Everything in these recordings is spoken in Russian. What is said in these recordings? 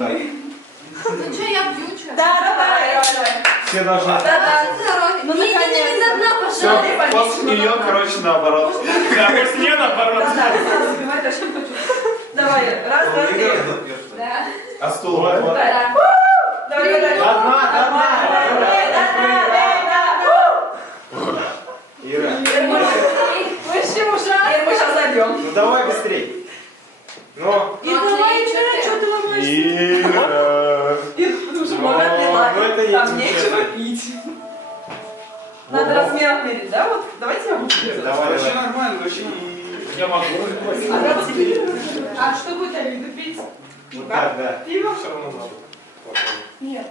так. Ну что, я бью, что? Да, давай. Все должны... Да. Ну, не до дна, Все, пожалуйста. после нее, короче, наоборот. Да, после нее наоборот. Да, забивай, даже не хочу. Давай, раз, два, три. Да. А стул, вот. Да. Давай, давай. До дна. Ира. Выше ужа. Ир, мы сейчас зайдем. Ну давай быстрей. Ну. И давай, что ты ломаешь? Ира. Ты уже много отпила. Ну это Там не нечего пить. Надо размер отмерить, да? Вот, давайте я буду. Давай, Вообще давай. нормально, вообще. Я могу. А что будет Алина пить? Вот так, да. Пиво? Все равно надо. Нет.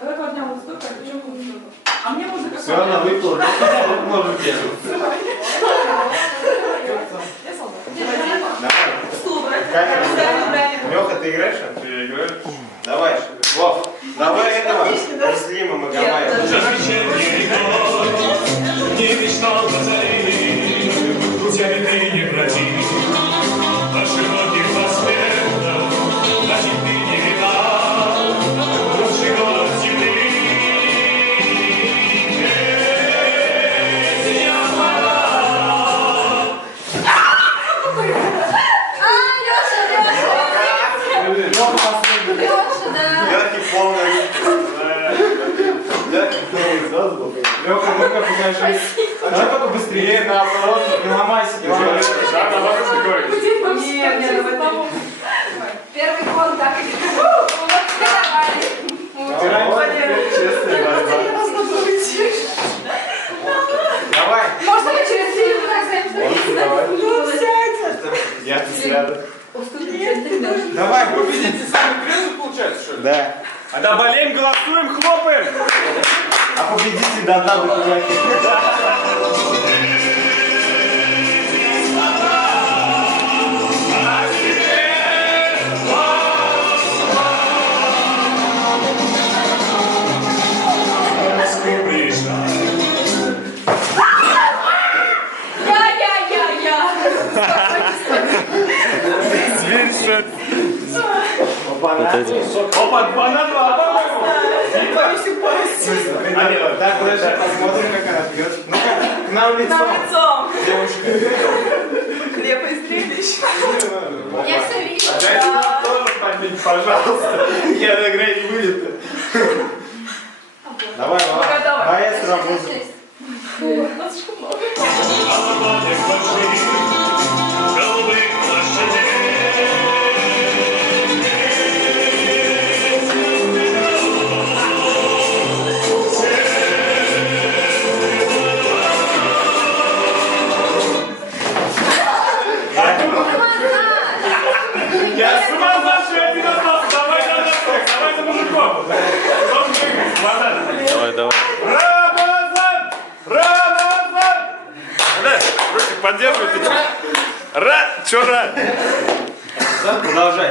Давай поднем вот столько, а почему вот столько? А мне музыка... Все, она выпила. Можно петь. Я солдат. Давай. Стул брать. Камера. Да. Леха, ты играешь? Ты играешь? Давай. Вов, давай этого. Муслима Магомаева. Не мечтал позади, путями ты не броди, по широких проспектах, значит ты не видал лучший город земли. Песня моя. Леша, да. Лехи полный. Лехи полный сразу. Леха, ну-ка покажи. А что только быстрее, наоборот, не ломайся. Да, наоборот, такой. Нет, давай. Первый контакт. Честная борьба. Давай. Можно мы через силу так Давай. Ну, сядь. Я тут рядом. Давай, Победите самый трезвый, получается, что ли? Да. А да, болеем, голосуем, хлопаем. А победитель до дна выпивает. Опа, Опа, 2-2, по-моему. так, подожди, посмотрим, как она пьет. Ну-ка, к нам лицом. лицом. Девушка. Хлеб и зрелищ. Я все вижу. Дайте нам тоже поднять, пожалуйста. Я на игре не вылет. Давай, Давай. маэстро музыку. Слишком много. Я с ума сошел, я не достался. Давай за нас, давай за мужиков. Давай. Рамазан! Да, ручек поддерживай. Чё, Продолжай.